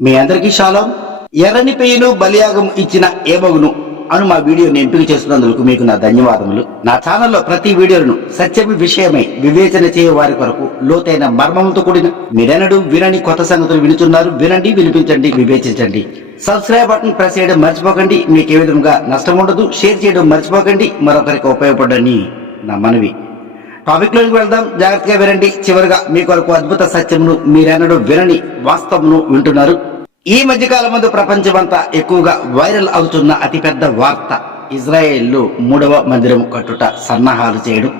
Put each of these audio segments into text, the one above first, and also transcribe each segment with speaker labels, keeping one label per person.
Speaker 1: మీ అందరికీ షాలో. ఎర్రని పెయ్యను బలియాగం ఇచ్చిన ఏమగును అను మా వీడియోని ఎంపిక చేస్తున్నందుకు మీకు నా ధన్యవాదములు. నా ఛానల్లో ప్రతి వీడియోను సత్యమి విషయమై వివేచన చేయ వారి కొరకు లోతైన మర్మంతో కూడిన మీరెనడు వినని కొత్త సంగతులు వినుతున్నారు వినండి వినిపించండి వివేచించండి. సబ్స్క్రైబ్ బటన్ ప్రెస్ చేయడం మర్చిపోకండి. మీకు ఏ విధంగా నష్టం ఉండదు షేర్ చేయడం మర్చిపోకండి. మరొకరికి ఉపయోగపడని నా మనవి. టాపిక్లోకి వెళ్దాం. జాగ్రత్తగా వినండి. చివరిగా మీ కొరకు అద్భుత సత్యమును మీరెన్నడూ వినని వాస్తవమును వింటున్నారు. ఈ మధ్యకాలం ముందు ప్రపంచమంతా ఎక్కువగా వైరల్ అవుతున్న అతిపెద్ద వార్త ఇజ్రాయెల్లో మూడవ మందిరం కట్టుట సన్నాహాలు చేయడం.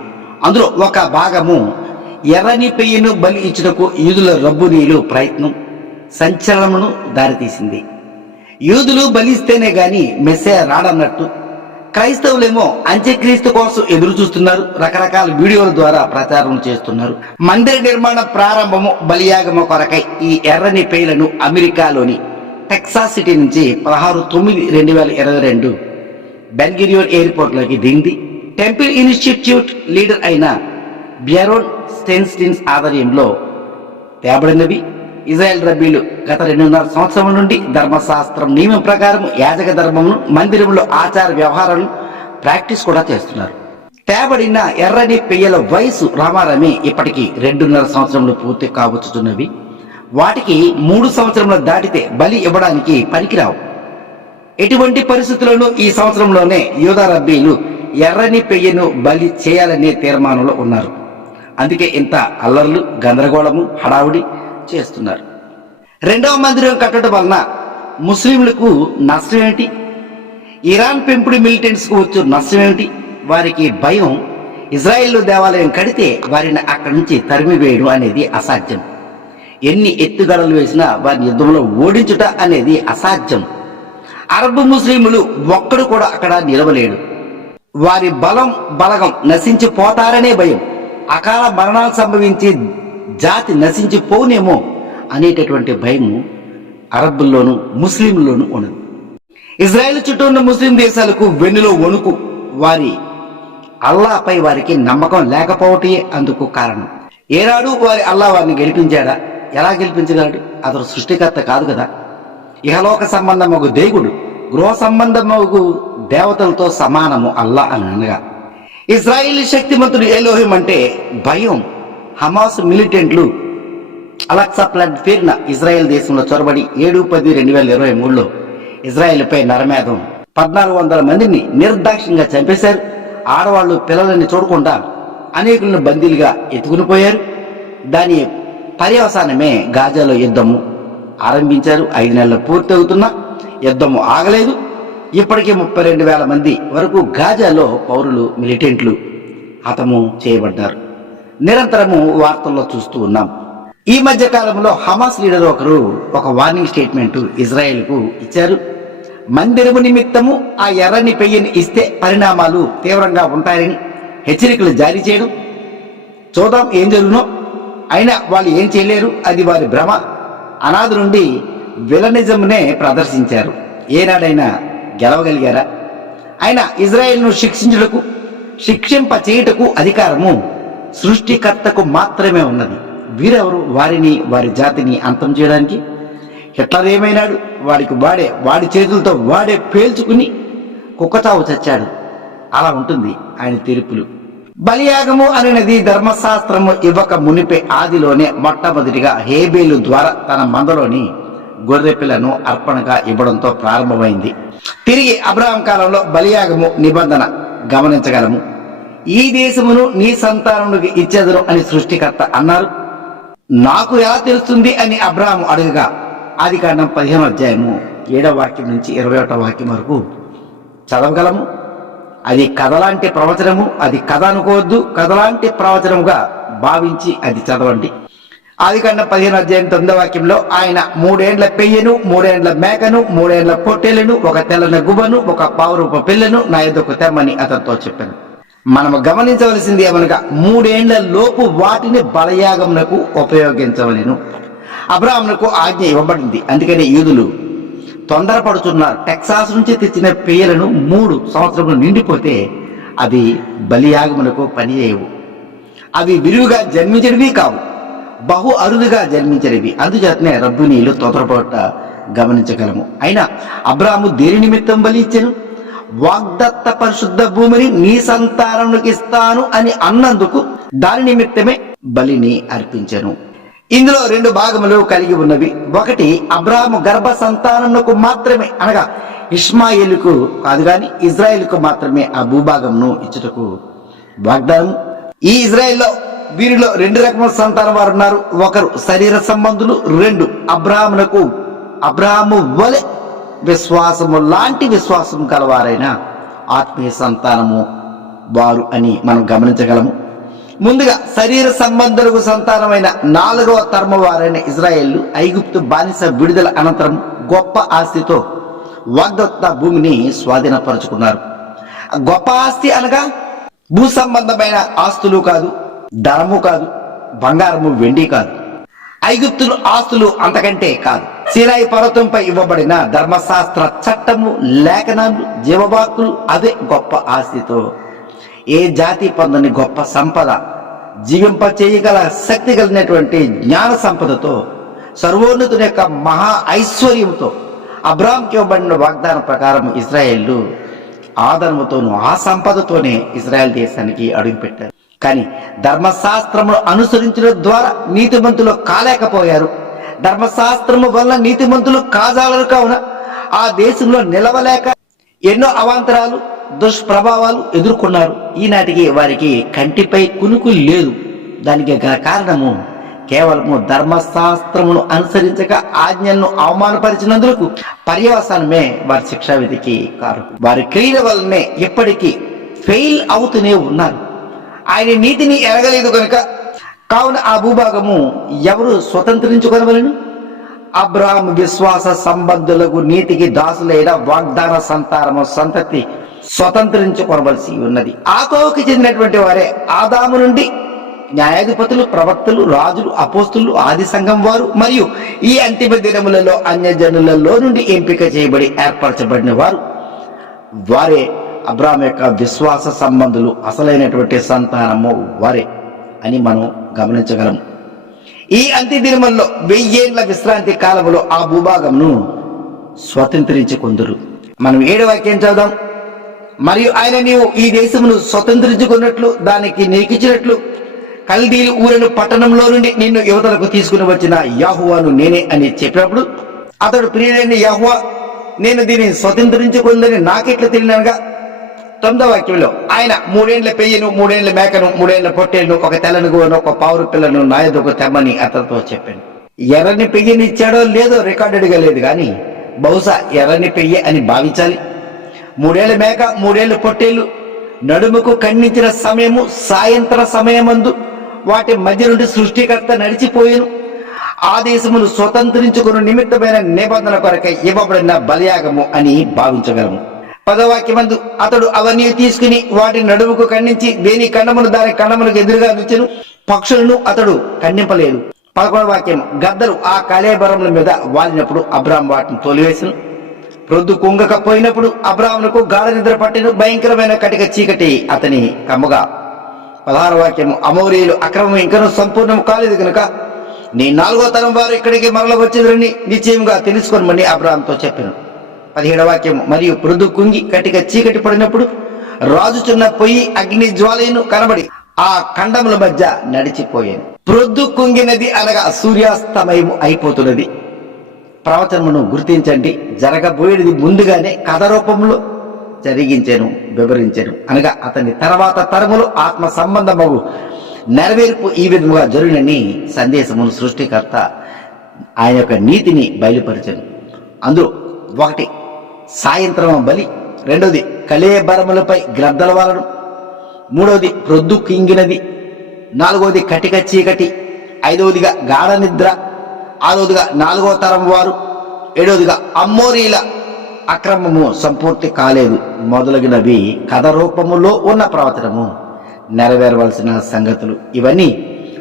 Speaker 1: అందులో ఒక భాగము ఎర్రని పెయ్యను బలి ఇచ్చుటకు యూదుల రబ్బునీలు ప్రయత్నం సంచలనమును దారితీసింది. యూదులు బలిస్తేనే గాని మెస్సే రాడన్నట్టు క్రైస్తవులేమో అంత్యక్రీస్తు కోసం ఎదురు చూస్తున్నారు రకరకాల వీడియోల ద్వారా ప్రచారం చేస్తున్నారు. మందిర నిర్మాణ ప్రారంభము బలియాగమ కొరకై ఈ ఎర్రని పేలను అమెరికాలోని టెక్సాస్ సిటీ నుంచి పదహారు తొమ్మిది రెండు వేల ఇరవై రెండు బెల్గిరియోన్ ఎయిర్పోర్ట్లోకి దిగింది టెంపుల్ ఇన్స్టిట్యూట్ లీడర్ అయిన బ్యారోన్ స్టెన్స్టిన్స్ ఆధ్వర్యంలో తేబడినవి. ఇజ్రాయెల్ రబ్బీలు గత రెండున్నర సంవత్సరం నుండి ధర్మశాస్త్రం నియమం ప్రకారం యాజక ధర్మమును మందిరంలో ఆచార వ్యవహారాలను ప్రాక్టీస్ కూడా చేస్తున్నారు. తేబడిన ఎర్రని పెయ్యల వయసు రామారమే ఇప్పటికి రెండున్నర సంవత్సరంలో పూర్తి కావచ్చుతున్నవి వాటికి మూడు సంవత్సరములు దాటితే బలి ఇవ్వడానికి పనికిరావు. ఎటువంటి పరిస్థితుల్లోనూ ఈ సంవత్సరంలోనే యూదా రబ్బీలు ఎర్రని పెయ్యను బలి చేయాలనే తీర్మానంలో ఉన్నారు. అందుకే ఇంత అల్లర్లు గందరగోళము హడావుడి చేస్తున్నారు. రెండవ మందిరం కట్టడం వలన ముస్లింలకు నష్టం ఏమిటి ఇరాన్ పెంపుడు మిలిటెంట్స్కు వచ్చే నష్టం ఏమిటి వారికి భయం. ఇజ్రాయెల్లో దేవాలయం కడితే వారిని అక్కడి నుంచి తరిమివేయడం అనేది అసాధ్యం. ఎన్ని ఎత్తుగడలు వేసినా వారిని యుద్ధంలో ఓడించుట అనేది అసాధ్యం. అరబ్ ముస్లింలు ఒక్కడు కూడా అక్కడ నిలవలేడు. వారి బలం బలగం నశించిపోతారనే భయం. అకాల మరణాలు సంభవించి జాతి నశించిపోనేమో అనేటటువంటి భయము అరబ్బుల్లోనూ ముస్లింల్లోనూ ఉన్నది. ఇజ్రాయెల్ చుట్టూ ఉన్న ముస్లిం దేశాలకు వెన్నులో వణుకు. వారి అల్లాపై వారికి నమ్మకం లేకపోవటే అందుకు కారణం. ఏనాడు వారి అల్లా వారిని గెలిపించాడా? ఎలా గెలిపించగలడు? అతడు సృష్టికర్త కాదు కదా. ఇహలోక సంబంధం ఒక దేవుడు గృహ సంబంధమగు దేవతలతో సమానము అల్లా అని అనగా. ఇజ్రాయిల్ శక్తిమంతుడు ఏలోహిం అంటే భయం. హమాస్ మిలిటెంట్లు అలక్సా ప్లాంట్ పేరున ఇజ్రాయెల్ దేశంలో చొరబడి ఏడు పది రెండు వేల ఇరవై మూడులో ఇజ్రాయెల్పై నరమేధం. పద్నాలుగు వందల మందిని నిర్దాక్ష్యంగా చంపేశారు. ఆడవాళ్ళు పిల్లలని చూడకుండా అనేకులను బందీలుగా ఎత్తుకుని పోయారు. దాని పర్యవసానమే గాజాలో యుద్ధము ఆరంభించారు. ఐదు నెలలు పూర్తి అవుతున్నా యుద్ధము ఆగలేదు. ఇప్పటికే ముప్పై రెండు వేల మంది వరకు గాజాలో పౌరులు మిలిటెంట్లు హతము చేయబడ్డారు. నిరంతరము వార్తల్లో చూస్తూ ఉన్నాం. ఈ మధ్య కాలంలో హమాస్ లీడర్ ఒకరు ఒక వార్నింగ్ స్టేట్మెంట్ ఇజ్రాయెల్కు ఇచ్చారు. మందిరము నిమిత్తము ఆ ఎర్రని పెయ్యని ఇస్తే పరిణామాలు తీవ్రంగా ఉంటాయని హెచ్చరికలు జారీ చేయడం. చూద్దాం ఏం జరుగునో. అయినా వాళ్ళు ఏం చేయలేరు. అది వారి భ్రమ. అనాది నుండి విలనిజంనే ప్రదర్శించారు. ఏనాడైనా గెలవగలిగారా? అయినా ఇజ్రాయెల్ను శిక్షించుటకు శిక్షింప చేయుటకు అధికారము సృష్టికర్తకు మాత్రమే ఉన్నది. వీరెవరు? వారిని వారి జాతిని అంతం చేయడానికి? హిట్లర్ ఏమైనాడు? వాడికి వాడే వాడి చేతులతో వాడే పేల్చుకుని కుక్కచావు చచ్చాడు. అలా ఉంటుంది ఆయన తీర్పులు. బలియాగము అనేది ధర్మశాస్త్రము ఇవ్వక మునిపే ఆదిలోనే మొట్టమొదటిగా హేబేలు ద్వారా తన మందలోని గొర్రె పిల్లను అర్పణగా ఇవ్వడంతో ప్రారంభమైంది. తిరిగి అబ్రహాం కాలంలో బలియాగము నిబంధన గమనించగలము. ఈ దేశమును నీ సంతానమునికి ఇచ్చేదను అని సృష్టికర్త అన్నారు. నాకు ఎలా తెలుస్తుంది అని అబ్రాహం అడుగుగా ఆది కాండం పదిహేను అధ్యాయము ఏడవ వాక్యం నుంచి ఇరవై ఒకటో వాక్యం వరకు చదవగలము. అది కథలాంటి ప్రవచనము అది కథ అనుకోవద్దు కథలాంటి ప్రవచనముగా భావించి అది చదవండి. ఆది కాండం పదిహేను అధ్యాయం తొమ్మిదో వాక్యంలో ఆయన మూడేండ్ల పెయ్యను మూడేండ్ల మేకను మూడేండ్ల పొట్టెలను ఒక తెల్లన గుబను ఒక పావురూప పిల్లను నా ఎద్దకు తెమ్మని అతనితో చెప్పాను. మనము గమనించవలసింది ఏమనగా మూడేండ్ల లోపు వాటిని బలయాగమునకు ఉపయోగించవలను. అబ్రాహ్మణకు ఆజ్ఞ ఇవ్వబడింది. అందుకని యూదులు తొందరపడుతున్నారు. టెక్సాస్ నుంచి తెచ్చిన పేయలను మూడు సంవత్సరములు నిండిపోతే అవి బలియాగమునకు పనిచేయవు. అవి విరివిగా జన్మించినవి కావు. బహు అరుదుగా జన్మించినవి. అందుచేతనే రబ్బు నీళ్ళు తొందరపడట గమనించగలము. అయినా అబ్రాహము దేని నిమిత్తం బలి ఇచ్చాను? వాగ్దత్త పరిశుద్ధ భూమిని నీ సంతానమునికి ఇస్తాను అని అన్నందుకు దాని నిమిత్తమే బలిని అర్పించను. ఇందులో రెండు భాగములు కలిగి ఉన్నవి. ఒకటి అబ్రాహాము గర్భ సంతానమునకు మాత్రమే అనగా ఇస్మాయిల్కు కాదు గాని ఇజ్రాయిల్కు మాత్రమే ఆ భూభాగంను ఇచ్చుటకు వాగ్దానం ఈ ఇజ్రాయెల్లో వీరిలో రెండు రకముల సంతానం వారు ఉన్నారు ఒకరు శరీర సంబంధులు రెండు అబ్రాహ్మునకు అబ్రాహము వలె విశ్వాసము లాంటి విశ్వాసం కలవారైన ఆత్మీయ సంతానము వారు అని మనం గమనించగలము. ముందుగా శరీర సంబంధులకు సంతానమైన నాలుగవ తరమ వారైన ఇజ్రాయేళ్ళు ఐగుప్తు బానిస విడుదల అనంతరం గొప్ప ఆస్తితో వాగ్దత్త భూమిని స్వాధీనపరుచుకున్నారు. గొప్ప ఆస్తి అనగా భూ సంబంధమైన ఆస్తులు కాదు ధనము కాదు బంగారము వెండి కాదు. ఐగుప్తులు ఆస్తులు అంతకంటే కాదు. సినాయి పర్వతంపై ఇవ్వబడిన ధర్మశాస్త్ర చట్టము లేఖనాలు జీవవాక్కులు అదే గొప్ప ఆస్తితో. ఏ జాతి పొందని గొప్ప సంపద జీవింప చేయగల శక్తి కలిగినటువంటి జ్ఞాన సంపదతో సర్వోన్నతుని యొక్క మహా ఐశ్వర్యంతో అబ్రామ్కి ఇవ్వబడిన వాగ్దానం ప్రకారం ఇజ్రాయేళ్ళు ఆదరముతోను ఆ సంపదతోనే ఇజ్రాయెల్ దేశానికి అడుగుపెట్టారు. కానీ ధర్మశాస్త్రమును అనుసరించడం ద్వారా నీతిమంతులు కాలేకపోయారు. ధర్మశాస్త్రము వల్ల నీతిమంతులు కాజాలరు కావున ఆ దేశంలో నిలవలేక ఎన్నో అవాంతరాలు దుష్ప్రభావాలు ఎదుర్కొన్నారు. ఈనాటికి వారికి కంటిపై కునుకు లేదు. దానికి గల కారణము కేవలము ధర్మశాస్త్రమును అనుసరించక ఆజ్ఞలను అవమానపరిచినందుకు పర్యవసానమే వారి శిక్షా విధికి కారు. వారి క్రియల వల్లనే ఇప్పటికీ ఫెయిల్ అవుతూనే ఉన్నారు. ఆయన నీతిని ఎరగలేదు కనుక కావున ఆ భూభాగము ఎవరు స్వతంత్రించుకొనవలను? అబ్రహాం విశ్వాస సంబంధులకు నీతికి దాసులైన వాగ్దాన సంతానము సంతతి స్వతంత్రించుకొనవలసి ఉన్నది. ఆకోకి చెందినటువంటి వారే ఆదాము నుండి న్యాయాధిపతులు ప్రవక్తలు రాజులు అపోస్తులు ఆది సంఘం వారు మరియు ఈ అంతిమ దినములలో అన్యజనులలో నుండి ఎంపిక చేయబడి ఏర్పరచబడిన వారు. వారే అబ్రాహం యొక్క విశ్వాస సంబంధులు అసలైనటువంటి సంతానము వారే. అని మనం గమనించగలం. ఈ అంత్య దినముల్లో వెయ్యేళ్ళ విశ్రాంతి కాలంలో ఆ భూభాగంను స్వతంత్రించుకుందరు మనం ఏడు వాక్యం చదుదాం మరియు ఆయన నీవు ఈ దేశమును స్వతంత్రించుకున్నట్లు దానికి నీకిచ్చినట్లు కల్దీలు ఊరను పట్టణంలో నుండి నిన్ను యువతలకు తీసుకుని వచ్చిన యాహువాను నేనే అని చెప్పినప్పుడు అతడు ప్రియుడైన యాహువా నేను దీనిని స్వతంత్రించుకుందని నాకెట్లు తెలియనగా తొమ్మిదో వాక్యంలో ఆయన మూడేండ్ల పెయ్యను మూడేండ్ల మేకను మూడేండ్ల పొట్టేను ఒక తెల్లని గువను ఒక పావురు పిల్లను నాయదొక తెమ్మని అతనితో చెప్పాను. ఎర్రని పెయ్యని ఇచ్చాడో లేదో రికార్డెడ్గా లేదు కానీ బహుశా ఎర్రని పెయ్య అని భావించాలి. మూడేళ్ళ మేక మూడేళ్ళ పొట్టేళ్ళు నడుముకు ఖండించిన సమయము సాయంత్ర సమయమందు వాటి మధ్య నుండి సృష్టికర్త నడిచిపోయాను. ఆ దేశమును స్వతంత్రించుకున్న నిమిత్తమైన నిబంధన కొరకై ఇవ్వబడిన బలియాగము అని భావించగలము. పదవాక్యమందు అతడు అవన్నీ తీసుకుని వాటి నడుముకు ఖండించి దేని కండమును దాని కండములకు ఎదురుగా నుంచెను పక్షులను అతడు ఖండింపలేదు పదకొండవ వాక్యం గద్దలు ఆ కళేబరముల మీద వాలినప్పుడు అబ్రాహం వాటిని తోలివేసను. ప్రొద్దు కుంగకపోయినప్పుడు అబ్రాహ్మునకు గాఢ నిద్ర పట్టిన భయంకరమైన కటిక చీకటి అతని కమ్మగా. పదహారు వాక్యము అమౌరీయులు అక్రమం ఇంకనూ సంపూర్ణం కాలేదు కనుక నీ నాలుగో తరం వారు ఇక్కడికి మరల వచ్చేదని నిశ్చయంగా తెలుసుకోనమని అబ్రాహంతో చెప్పాను. పదిహేడవ వాక్యము మరియు ప్రొద్దు కుంగి కటిక చీకటి పడినప్పుడు రాజుచున్న పొయ్యి అగ్ని జ్వాలయను కనబడి ఆ ఖండముల మధ్య నడిచిపోయాను. ప్రొద్దు కుంగినది అనగా సూర్యాస్తమయము అయిపోతున్నది. ప్రవచనమును గుర్తించండి. జరగబోయేది ముందుగానే కథ రూపంలో జరిగించాను వివరించాను. అనగా అతని తర్వాత తరములు ఆత్మ సంబంధమగు నెరవేర్పు ఈ విధముగా జరుగునని సందేశమును సృష్టికర్త ఆయన యొక్క నీతిని బయలుపరిచాను. అందులో ఒకటి సాయంత్రం బలి. రెండోది కళేబరములపై గ్రద్దల వాలడం. మూడవది ప్రొద్దు కింగినది. నాలుగవది కటిక చీకటి. ఐదవదిగా గాఢ నిద్ర. ఆరవదిగా నాలుగవ తరం వారు. ఏడవదిగా అమ్మోరీల అక్రమము సంపూర్తి కాలేదు. మొదలగినవి కథ రూపములో ఉన్న ప్రవచనము. నెరవేరవలసిన సంగతులు ఇవన్నీ.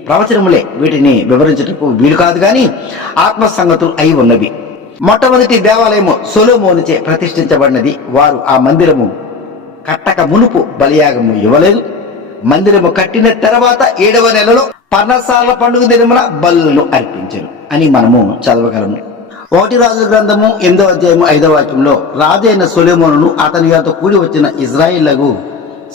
Speaker 1: ప్రవచనములే వీటిని వివరించుటకు వీలు కాదు కానీ ఆత్మ సంగతులు అయి ఉన్నవి. మొట్టమొదటి దేవాలయము సొలోమోనుచే ప్రతిష్ఠించబడినది. వారు ఆ మందిరము కట్టక మునుపు బలియాగము ఇవ్వలేదు. మందిరము కట్టిన తర్వాత ఏడవ నెలలో పర్ణశాల పండుగ దినమున బలులను అర్పించను అని మనము చదవగలము. ఒకటి రాజుల గ్రంథము ఎనిమిదో అధ్యాయము ఐదో వాక్యంలో రాజు అయిన అతని గారితో కూడి వచ్చిన ఇజ్రాయిళ్ళకు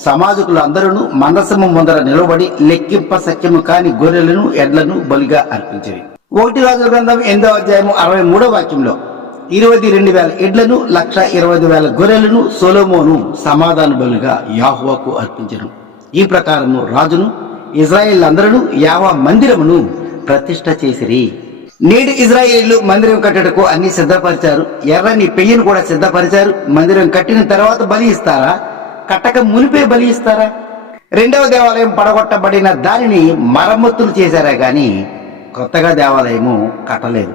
Speaker 1: సమాజకులు అందరూ మందసము ముందర నిలబడి లెక్కింప సఖ్యము కాని గొర్రెలను ఎడ్లను బలిగా అర్పించారు. ఒకటి రాజుల గ్రంథం ఎనిమిదవ అధ్యాయము అరవై మూడో వాక్యంలో ఇరవై రెండు వేల ఎడ్లను లక్ష ఇరవై వేల గొర్రెలను సొలోమోను సమాధాన బలుగా యాహువాకు అర్పించను. ఈ ప్రకారము రాజును ఇజ్రాయేల్ అందరూ యావా మందిరమును ప్రతిష్ట చేసిరి. నేడు ఇజ్రాయేళ్ళు మందిరం కట్టడకు అన్ని సిద్ధపరిచారు. ఎర్రని పెయ్యను కూడా సిద్ధపరిచారు. మందిరం కట్టిన తర్వాత బలి ఇస్తారా? కట్టక మునిపే బలి ఇస్తారా? రెండవ దేవాలయం పడగొట్టబడిన దానిని మరమ్మతులు చేశారా గాని కొత్తగా దేవాలయము కట్టలేదు.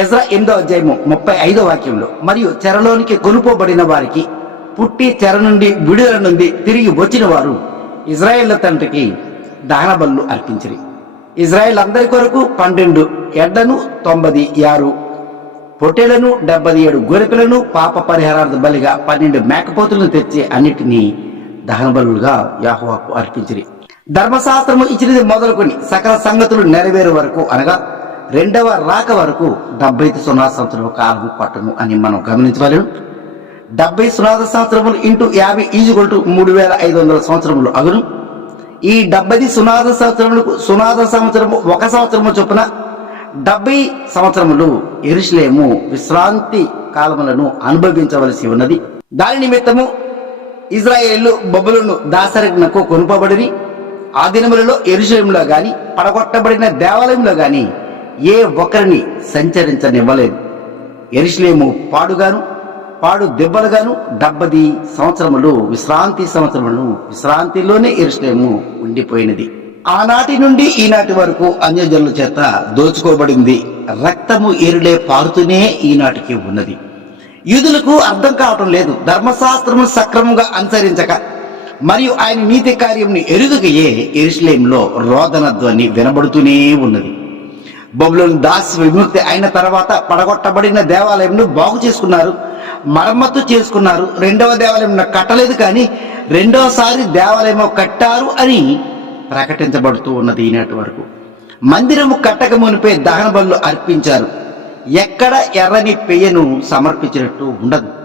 Speaker 1: ఎజ్ర ఎనిమిదో అధ్యాయము ముప్పై ఐదో వాక్యంలో మరియు చెరలోనికి కొనుపోబడిన వారికి పుట్టి చెర నుండి విడుదల నుండి తిరిగి వచ్చిన వారు ఇజ్రాయేళ్ళ తండ్రికి దహన బళ్ళు అర్పించిరి. ఇజ్రాయెల్ అందరి కొరకు పన్నెండు ఎడ్లను తొంభై ఆరు పొట్టేలను డెబ్బై ఏడు గొరికలను పాప పరిహారార్థ బలిగా పన్నెండు మేకపోతులను తెచ్చి అన్నిటినీ దహన బలుగా యాహువాకు అర్పించిరి. ధర్మశాస్త్రము ఇచ్చినది మొదలుకొని సకల సంగతులు నెరవేరు వరకు అనగా రెండవ రాక వరకు డెబ్బై సున్నా సంవత్సరం కాలము పట్టము అని మనం గమనించవలను. డెబ్బై సునాద సంవత్సరములు ఇంటూ యాభై ఈజుగొల్ టు మూడు వేల ఐదు వందల సంవత్సరములు అగును. ఈ డెబ్బై సునాద సంవత్సరములకు సునాద సంవత్సరము ఒక సంవత్సరము చొప్పున డెబ్బై సంవత్సరములు ఎరుసలేము విశ్రాంతి కాలములను అనుభవించవలసి ఉన్నది. దాని నిమిత్తము ఇజ్రాయేళ్ళు బొబ్బులను దాసరినకు కొనుపబడిరి. ఆ దినములలో ఎరుషలేములో గాని పడగొట్టబడిన దేవాలయంలో గాని ఏ ఒక్కరిని సంచరించనివ్వలేదు. ఎరుశలేము పాడుగాను పాడు దెబ్బలుగాను డెబ్బది సంవత్సరములు విశ్రాంతి సంవత్సరములు విశ్రాంతిలోనే ఎరుశలేము ఉండిపోయినది. ఆనాటి నుండి ఈనాటి వరకు అన్యజనుల చేత దోచుకోబడింది. రక్తము ఏరులే పారుతూనే ఈనాటికి ఉన్నది. యూదులకు అర్థం కావటం లేదు. ధర్మశాస్త్రము సక్రమంగా అనుసరించక మరియు ఆయన నీతి కార్యంని ఎరుగకయే ఎరుషలేంలో రోదన ధ్వని వినబడుతూనే ఉన్నది. బొబులోని దాస్ విముక్తి అయిన తర్వాత పడగొట్టబడిన దేవాలయంను బాగు చేసుకున్నారు మరమ్మతు చేసుకున్నారు. రెండవ దేవాలయం కట్టలేదు కానీ రెండవసారి దేవాలయం కట్టారు అని ప్రకటించబడుతూ ఉన్నది ఈనాటి వరకు. మందిరము కట్టక మునిపై దహన బలు అర్పించారు. ఎక్కడ ఎర్రని పెయ్యను సమర్పించినట్టు ఉండదు.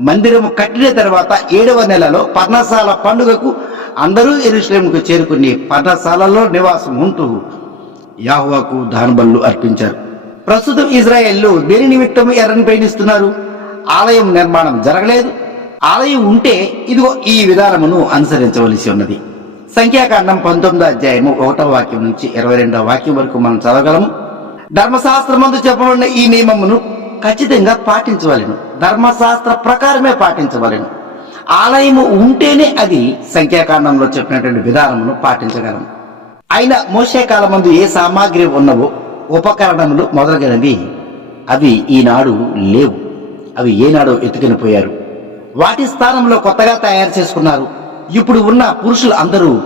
Speaker 1: మందిరము కట్టిన తర్వాత ఏడవ నెలలో పర్ణశాల పండుగకు అందరూ ఎరుశ్లేముకు చేరుకుని పర్ణశాలలో నివాసం ఉంటూ యాహువాకు దానబళ్ళు అర్పించారు. ప్రస్తుతం ఇజ్రాయెల్లో దేని నిమిత్తం ఎర్రని ప్రయాణిస్తున్నారు ఆలయం నిర్మాణం జరగలేదు. ఆలయం ఉంటే ఇదిగో ఈ విధానమును అనుసరించవలసి ఉన్నది. సంఖ్యాకాండం పంతొమ్మిదో అధ్యాయము ఒకటో వాక్యం నుంచి ఇరవై రెండవ వాక్యం వరకు మనం చదవగలము. ధర్మశాస్త్రమందు చెప్పబడిన ఈ నియమమును ఖచ్చితంగా పాటించవలెను. ధర్మశాస్త్ర ప్రకారమే పాటించవలెను. ఆలయము ఉంటేనే అది సంఖ్యాకాండంలో చెప్పినటువంటి విధానమును పాటించగలము అయిన మోసే కాలమందు ఏ సామాగ్రి ఉన్నవో ఉపకరణములు మొదలగినవి అవి ఈనాడు లేవు. అవి ఏనాడో ఎత్తుకుని పోయారు. వాటి స్థానంలో కొత్తగా తయారు చేసుకున్నారు. ఇప్పుడు ఉన్న పురుషులు అందరూ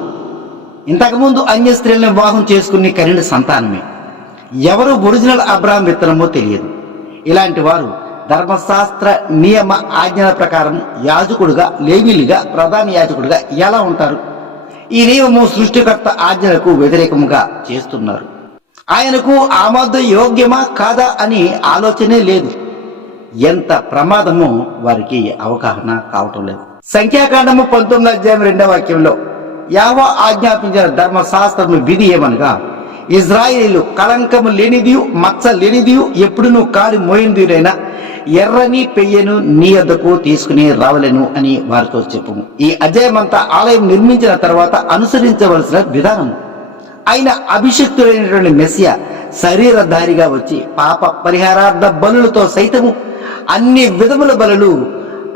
Speaker 1: ఇంతకుముందు అన్య స్త్రీలను వివాహం చేసుకుని కనిన సంతానమే. ఎవరు ఒరిజినల్ అబ్రాహం విత్తనమో తెలియదు. ఇలాంటి వారు ధర్మశాస్త్ర నియమ ఆజ్ఞల ప్రకారం యాజకుడుగా లేవీలుగా ప్రధాన యాజకుడుగా ఎలా ఉంటారు? ఈ నియమము సృష్టికర్త ఆజ్ఞలకు వ్యతిరేకముగా చేస్తున్నారు. ఆయనకు ఆమోద యోగ్యమా కాదా అని ఆలోచనే లేదు. ఎంత ప్రమాదమో వారికి అవగాహన కావటం లేదు. సంఖ్యాకాండము పంతొమ్మిది అధ్యాయం రెండవ వాక్యంలో యావో ఆజ్ఞాపించిన ధర్మశాస్త్రము విధి ఏమనగా ఇజ్రాయిలీలు కళంకము లేనిదియు మచ్చ లేనిదియు ఎప్పుడునూ కారు మోయిందిరైనా ఎర్రని పెయ్యను నీ వద్దకు తీసుకుని రావలేను అని వారితో చెప్పము. ఈ అజయమంతా ఆలయం నిర్మించిన తర్వాత అనుసరించవలసిన విధానం. ఆయన అభిషిక్తుడైనటువంటి మెస్సియ శరీరధారిగా వచ్చి పాప పరిహారార్థ బలులతో సైతము అన్ని విధముల బలులు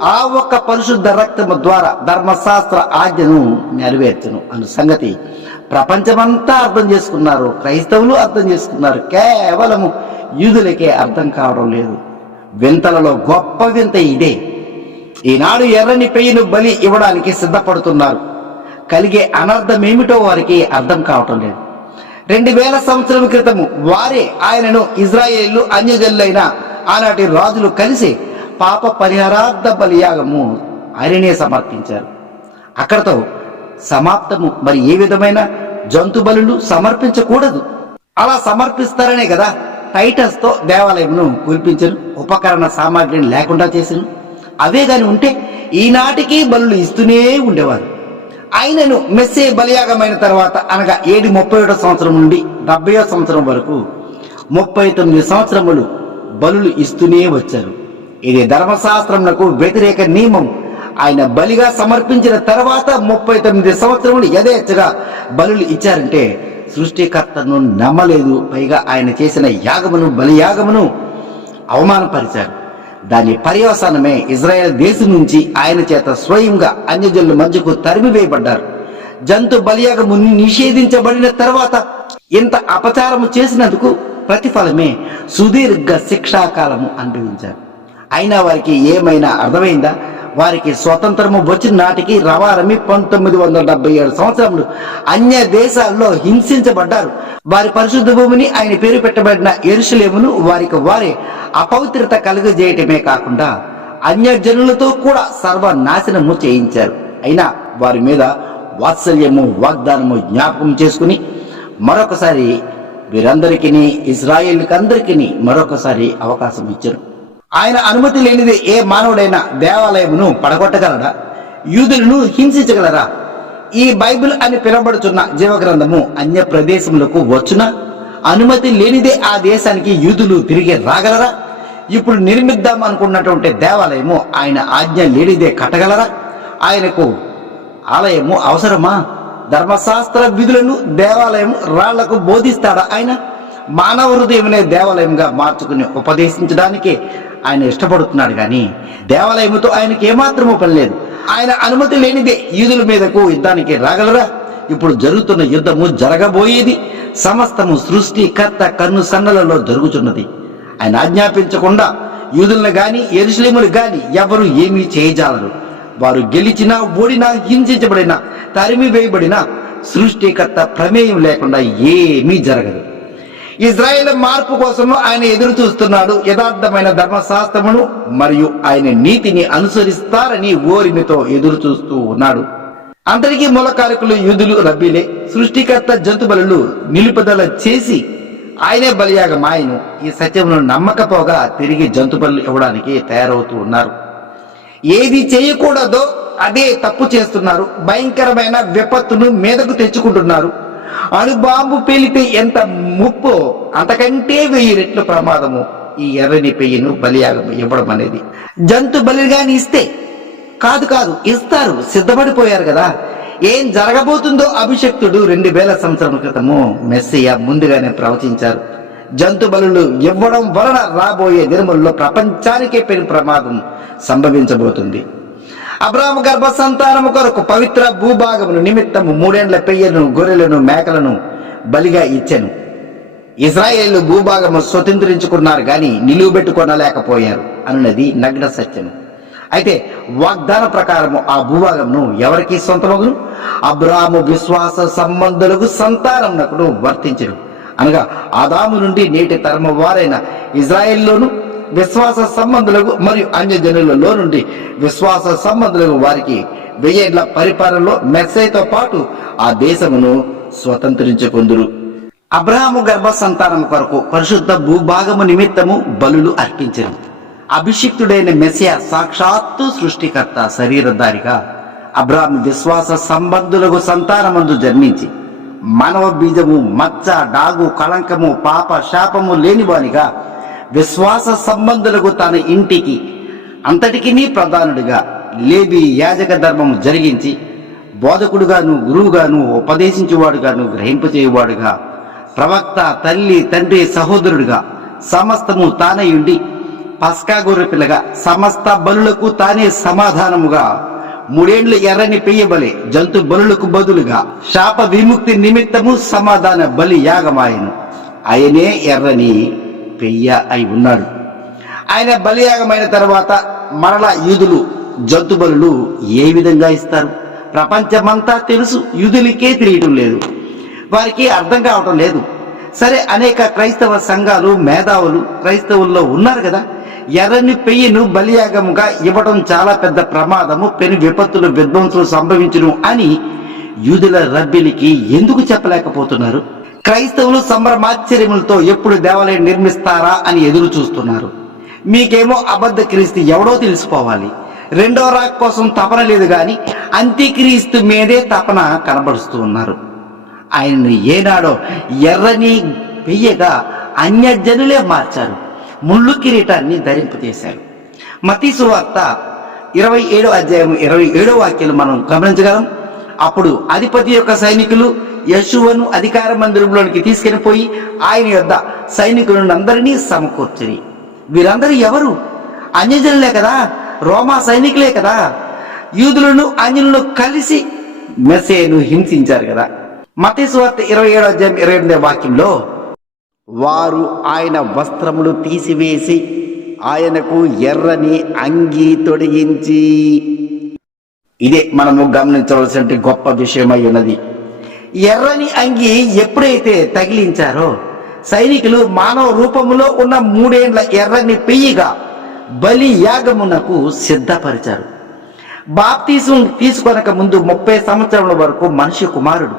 Speaker 1: ఆ ఒక్క పరిశుద్ధ రక్తము ద్వారా ధర్మశాస్త్ర ఆజ్ఞను నెరవేర్చును అన్న సంగతి ప్రపంచమంతా అర్థం చేసుకున్నారు క్రైస్తవులు అర్థం చేసుకున్నారు కేవలము యూదులకే అర్థం కావడం లేదు. వింతలలో గొప్ప వింత ఇదే. ఈనాడు ఎర్రని పెయ్యను బలి ఇవ్వడానికి సిద్ధపడుతున్నారు. కలిగే అనర్థం ఏమిటో వారికి అర్థం కావటం లేదు. రెండు వేల సంవత్సరం క్రితము వారే ఆయనను ఇజ్రాయేళ్ళు అన్యజనులైన ఆనాటి రాజులు కలిసి పాప పరిహారార్థ బలియాగము ఆయననే సమర్పించారు. అక్కడతో సమాప్తము. మరి ఏ విధమైన జంతు బలులు సమర్పించకూడదు. అలా సమర్పిస్తారనే కదా టైటస్తో దేవాలయంను కురిపించను ఉపకరణ సామాగ్రిని లేకుండా చేసను అవే కాని ఉంటే ఈనాటికి బలులు ఇస్తూనే ఉండేవారు. ఆయనను మెస్సే బలియాగమైన తర్వాత అనగా ఏడు ముప్పై ఏడో సంవత్సరం నుండి డెబ్బయో సంవత్సరం వరకు ముప్పై తొమ్మిది సంవత్సరములు బలులు ఇస్తూనే వచ్చారు. ఇది ధర్మశాస్త్రమునకు వ్యతిరేక నియమం ఆయన బలిగా సమర్పించిన తర్వాత ముప్పై తొమ్మిది సంవత్సరములు యథేచ్ఛగా బలులు ఇచ్చారంటే సృష్టికర్తను నమ్మలేదు. పైగా ఆయన చేసిన యాగమును బలియాగమును అవమానపరిచారు. దాని పర్యవసానమే ఇజ్రాయెల్ దేశం నుంచి ఆయన చేత స్వయంగా అన్యజనుల మధ్యకు తరిమివేయబడ్డారు. జంతు బలియాగము నిషేధించబడిన తర్వాత ఇంత అపచారము చేసినందుకు ప్రతిఫలమే సుదీర్ఘ శిక్షాకాలము అనుభవించారు. అయినా వారికి ఏమైనా అర్థమైందా? వారికి స్వతంత్రము వచ్చిన నాటికి రవారమి పంతొమ్మిది వందల డెబ్బై ఏడు సంవత్సరములు అన్య దేశాల్లో హింసించబడ్డారు. వారి పరిశుద్ధ భూమిని ఆయన పేరు పెట్టబడిన ఎరుసలేమును వారికి వారే అపవిత్రత కలుగజేయటమే కాకుండా అన్య జనులతో కూడా సర్వనాశనము చేయించారు. అయినా వారి మీద వాత్సల్యము వాగ్దానము జ్ఞాపకం చేసుకుని మరొకసారి వీరందరికీ ఇజ్రాయేల్కి అందరికీ మరొకసారి అవకాశం ఇచ్చారు. ఆయన అనుమతి లేనిదే ఏ మానవుడైనా దేవాలయమును పడగొట్టగలరా యూదులను హింసించగలరా? ఈ బైబిల్ అని పిలువబడుతున్న జీవగ్రంథము అన్య ప్రదేశములకు వచ్చునా? అనుమతి లేనిదే ఆ దేశానికి యూదులు తిరిగి రాగలరా? ఇప్పుడు నిర్మిద్దాం అనుకున్నటువంటి దేవాలయము ఆయన ఆజ్ఞ లేనిదే కట్టగలరా? ఆయనకు ఆలయము అవసరమా? ధర్మశాస్త్ర విధులను దేవాలయం రాళ్ళకు బోధిస్తాడా ఆయన? మానవ హృదయమనే దేవాలయంగా మార్చుకుని ఉపదేశించడానికి ఆయన ఇష్టపడుతున్నాడు కానీ దేవాలయముతో ఆయనకి ఏమాత్రమూ పని లేదు. ఆయన అనుమతి లేనిదే యూదుల మీదకు యుద్ధానికి రాగలరా? ఇప్పుడు జరుగుతున్న యుద్ధము జరగబోయేది సమస్తము సృష్టికర్త కన్ను సన్నలలో జరుగుతున్నది ఆయన ఆజ్ఞాపించకుండా యూదులను గాని ఎరుసలేములు గాని ఎవరు ఏమీ చేయజాలరు. వారు గెలిచినా ఓడినా హింసించబడినా తరిమి వేయబడినా సృష్టికర్త ప్రమేయం లేకుండా ఏమీ జరగదు. ఇజ్రాయేల్ మార్పు కోసము ఆయన ఎదురు చూస్తున్నాడు. యథార్థమైన ధర్మశాస్త్రమును మరియు ఆయన నీతిని అనుసరిస్తారని ఓరిమితో ఎదురు చూస్తూ ఉన్నాడు. అందరికీ మూలకారకులు యూదులు రబ్బీలే సృష్టికర్త జంతుబలులు నిలుపుదల చేసి ఆయనే బలియాగ మాయను ఈ సత్యమును నమ్మకపోగా తిరిగి జంతుబలు ఇవ్వడానికి తయారవుతూ ఉన్నారు. ఏది చేయకూడదో అదే తప్పు చేస్తున్నారు. భయంకరమైన విపత్తును మీదకు తెచ్చుకుంటున్నారు. అణుబాంబు పేలితే ఎంత ముప్పో అంతకంటే వెయ్యి రెట్లు ప్రమాదము. ఈ ఎర్రని పెయ్యను బలియాగం ఇవ్వడం అనేది. జంతు బలిగాని ఇస్తే కాదు కాదు ఇస్తారు సిద్ధపడిపోయారు కదా. ఏం జరగబోతుందో అభిషక్తుడు రెండు వేల సంవత్సరం క్రితము మెస్సయ్య ముందుగానే ప్రవచించారు. జంతు బలులు ఇవ్వడం వలన రాబోయే దినముల్లో ప్రపంచానికే పెను ప్రమాదం సంభవించబోతుంది. అబ్రాహం గర్భ సంతానము కొరకు పవిత్ర భూభాగమును నిమిత్తము మూడేండ్ల పెయ్యను గొర్రెలను మేకలను బలిగా ఇచ్చాను. ఇజ్రాయేళ్ళు భూభాగము స్వతంత్రించుకున్నారు కానీ నిలువబెట్టుకొనలేకపోయారు అన్నది నగ్న సత్యము. అయితే వాగ్దాన ప్రకారము ఆ భూభాగమును ఎవరికి సొంతమగును? అబ్రాహము విశ్వాస సంబంధులకు సంతానమునకును వర్తించను. అనగా ఆదాము నుండి నేటి తరము వారైన ఇజ్రాయెల్లోను విశ్వాస సంబంధులకు మరియు అన్య జనులలో నుండి విశ్వాస సంబంధులకు వారికి వెయ్యేళ్ళ పరిపాలనలో మెస్సైతో పాటు ఆ దేశమును స్వతంత్రించుకుందురు. అబ్రహాము గర్భ సంతానం కొరకు పరిశుద్ధ భూభాగము నిమిత్తము బలులు అర్పించను. అభిషిక్తుడైన మెస్సియా సాక్షాత్తు సృష్టికర్త శరీరధారిగా అబ్రాహం విశ్వాస సంబంధులకు సంతానమందు జన్మించి మానవ బీజము మచ్చ డాగు కళంకము పాప శాపము లేనివానిగా విశ్వాస సంబంధులకు తన ఇంటికి అంతటికి ప్రధానుడిగా లేబి యాజక ధర్మము జరిగించి బోధకుడుగాను గురువుగాను ఉపదేశించేవాడుగాను గ్రహింపచేయువాడుగా ప్రవక్త తల్లి తండ్రి సహోదరుడుగా సమస్తము తానయుండి పస్కా గొర్రె పిల్లగా సమస్త బలులకు తానే సమాధానముగా మూడేండ్లు ఎర్రని పెయ్యబలి జంతు బలులకు బదులుగా శాప విముక్తి నిమిత్తము సమాధాన బలి యాగమాయను. ఆయనే ఎర్రని పెయ్య అయి ఉన్నాడు ఆయన బలియాగమైన తర్వాత మరల యూదులు జంతు బలులు ఏ విధంగా ఇస్తారు? ప్రపంచమంతా తెలుసు యూదులకే తెలియటం లేదు. వారికి అర్థం కావటం లేదు. సరే అనేక క్రైస్తవ సంఘాలు మేధావులు క్రైస్తవుల్లో ఉన్నారు కదా? ఎర్రని పెయ్యను బలియాగముగా ఇవ్వడం చాలా పెద్ద ప్రమాదము పెను విపత్తులు విధ్వంసులు సంభవించును అని యూదుల రబ్బిలికి ఎందుకు చెప్పలేకపోతున్నారు? క్రైస్తవులు సంభ్రమాశ్చర్యములతో ఎప్పుడు దేవాలయం నిర్మిస్తారా అని ఎదురు చూస్తున్నారు. మీకేమో అబద్ధ క్రీస్తు ఎవడో తెలుసుకోవాలి. రెండో రాక్ కోసం తపన లేదు గాని అంత్యక్రీస్తు మీదే తపన కనబరుస్తూ ఉన్నారు. ఆయన్ని ఏనాడో ఎర్రని వెయ్యగా అన్యజనులే మార్చారు. ముళ్ళు కిరీటాన్ని ధరింపజేశారు. మతీసు వార్త ఇరవై ఏడో అధ్యాయం ఇరవై ఏడో వాక్యాలు మనం గమనించగలం. అప్పుడు అధిపతి యొక్క సైనికులు యశువను అధికార మందిరంలోనికి తీసుకెళ్ళి పోయి ఆయన యొద్ద సైనికులను అందరినీ సమకూర్చిరి. వీరందరూ ఎవరు? అన్యజనులే కదా? రోమా సైనికులే కదా? యూదులను అన్యులను కలిసి మెస్సేను హింసించారు కదా? మతేశ్వార్త ఇరవై ఏడో అధ్యాయం ఇరవై ఎనిమిదో వాక్యంలో వారు ఆయన వస్త్రములు తీసివేసి ఆయనకు ఎర్రని అంగీ తొడిగించి ఇదే మనము గమనించవలసిన గొప్ప విషయమై ఉన్నది. ఎర్రని అంగి ఎప్పుడైతే తగిలించారో సైనికులు మానవ రూపములో ఉన్న మూడేండ్ల ఎర్రని పెయ్యిగా బలి యాగమునకు సిద్ధపరిచారు. బాప్తీసం తీసుకొనక ముందు ముప్పై సంవత్సరముల వరకు మనిషి కుమారుడు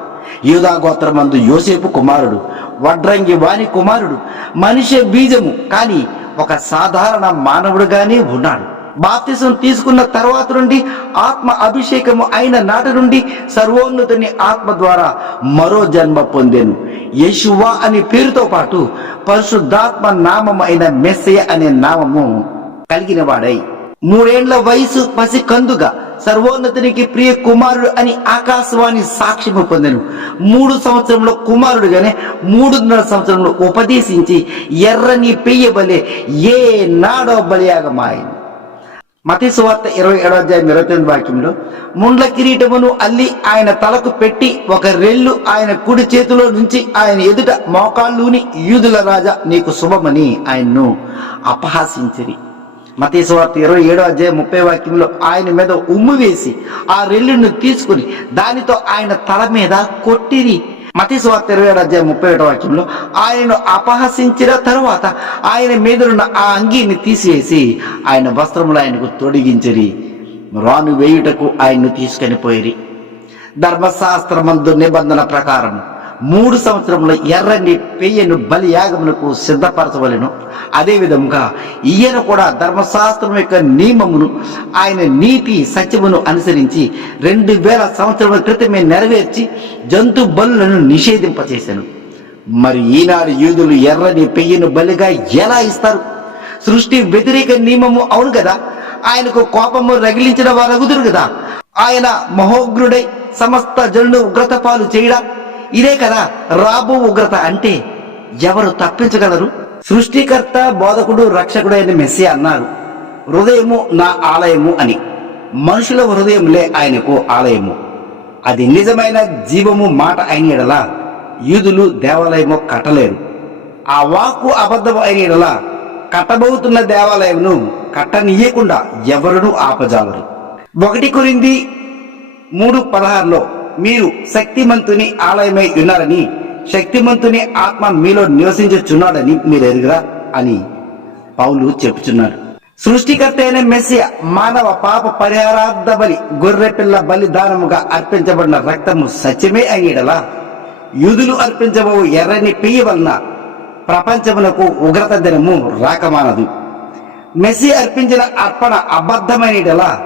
Speaker 1: యూదా గోత్రమందు యోసేపు కుమారుడు వడ్రంగి వాణి కుమారుడు మనిషి బీజము కానీ ఒక సాధారణ మానవుడుగానే ఉన్నాడు. బాప్తిసం తీసుకున్న తర్వాత నుండి ఆత్మ అభిషేకము అయిన నాటి నుండి సర్వోన్నతుని ఆత్మ ద్వారా మరో జన్మ పొందాను. యశువా అనే పేరుతో పాటు పరిశుద్ధాత్మ నామము అయిన మెస్సయ అనే నామము కలిగిన వాడై మూడేండ్ల వయసు పసి కందుగా సర్వోన్నతునికి ప్రియ కుమారుడు అని ఆకాశవాణి సాక్ష్యము పొందాను. మూడు సంవత్సరంలో కుమారుడుగానే మూడున్నర సంవత్సరంలో ఉపదేశించి ఎర్రని పెయ్యబలే ఏ నాడో బలియాగమాయింది మతి సువార్త ఇరవై ఏడో అధ్యాయం ఇరవై తొమ్మిది వాక్యంలో ముండ్ల కిరీటమును అల్లి ఆయన తలకు పెట్టి ఒక రెల్లు ఆయన కుడి చేతిలో నుంచి ఆయన ఎదుట మోకాళ్ళుని యూదుల రాజా నీకు శుభమని ఆయన్ను అపహాసించిరి. మతీ సువార్త ఇరవై ఏడో అధ్యాయం ముప్పై వాక్యంలో ఆయన మీద ఉమ్ము వేసి ఆ రెల్లును తీసుకుని దానితో ఆయన తల మీద కొట్టిరి. మతీసువార్త ఇరవై ఏడు అధ్యాయం ముప్పై ఏడో వాక్యంలో ఆయనను అపహసించిన తరువాత ఆయన మీదనున్న ఆ అంగీని తీసివేసి ఆయన వస్త్రములు ఆయనకు తొడిగించిరి. రాను వేయుటకు ఆయన్ను తీసుకొని పోయిరి. ధర్మశాస్త్రమందు నిబంధన ప్రకారం మూడు సంవత్సరముల ఎర్రని పెయ్యను బలి యాగమునకు సిద్ధపరచవలను. అదేవిధముగా ఈయన కూడా ధర్మశాస్త్రం యొక్క నియమమును ఆయన నీతి సత్యమును అనుసరించి రెండు వేల సంవత్సరముల క్రితమే నెరవేర్చి జంతు బలులను నిషేధింపచేశాను మరి ఈనాడు యూదులు ఎర్రని పెయ్యను బలిగా ఎలా ఇస్తారు? సృష్టి వ్యతిరేక నియమము అవును కదా? ఆయనకు కోపము రగిలించిన వారు అగుదురు కదా? ఆయన మహోగ్రుడై సమస్త జనులు ఉగ్రత పాలు చేయడా? ఇదే కదా రాబో ఉగ్రత అంటే ఎవరు తప్పించగలరు? సృష్టికర్త బోధకుడు రక్షకుడు అయిన మెస్సి అన్నారు హృదయము నా ఆలయము అని. మనుషుల హృదయంలే ఆయనకు ఆలయము. అది నిజమైన జీవము మాట అయిన ఎడలా యూదులు దేవాలయము కట్టలేరు. ఆ వాక్కు అబద్ధము అయిన ఎడలా కట్టబోతున్న దేవాలయమును కట్టనీయకుండా ఎవరును ఆపజాలరు. ఒకటి కొరింది మూడు పదహారులో మీరు శక్తిమంతుని ఆలయమై ఉన్నారని శక్తిమంతుని ఆత్మ మీలో నివసించుచున్నాడని మీరు ఎరుగురా అని పౌలు చెప్పుచున్నాడు. సృష్టికర్త అయిన మెస్సియ మానవ పాప పరిహారార్థ బలి గొర్రెపిల్ల బలిదానముగా అర్పించబడిన రక్తము సత్యమే అయ్యేడలా యూదులు అర్పించబో ఎర్రని పెయ్యి వలన ప్రపంచమునకు ఉగ్రత దినము రాకమానదు. మెస్సి అర్పించిన అర్పణ అబద్ధమైనలా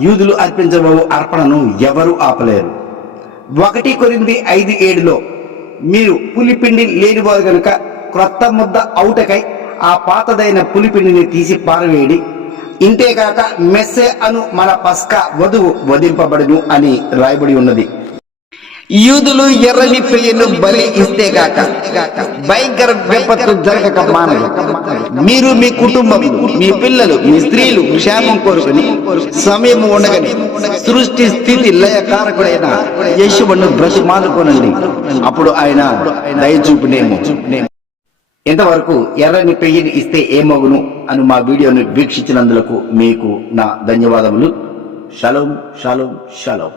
Speaker 1: యూదులు అర్పించబో అర్పణను ఎవరూ ఆపలేరు. ఒకటి కొరింది ఐదు ఏడులో మీరు పులిపిండి లేనివారు గనుక క్రొత్త ముద్ద అవుటకై ఆ పాతదైన పులిపిండిని తీసి పారవేయండి. ఇంతేకాక మెస్సే అను మన పస్కా వధువు వధింపబడును అని రాయబడి ఉన్నది. యూదులు ఎర్రని పెయ్యను బలి ఇస్తే గాక. భయంకర విపత్తు జరగక మానదు. మీరు మీ కుటుంబం మీ పిల్లలు మీ స్త్రీలు క్షేమం కోరుకుని సమయం ఉండగని సృష్టి స్థితి లయ కారకుడైన యశువును బ్రష్మానుకోనండి అప్పుడు ఆయన దయ చూపునేమో. ఇంతవరకు ఎర్రని పెయ్యిని ఇస్తే ఏమగును అని మా వీడియోను వీక్షించినందులకు మీకు నా ధన్యవాదములు. Shalom shalom shalom.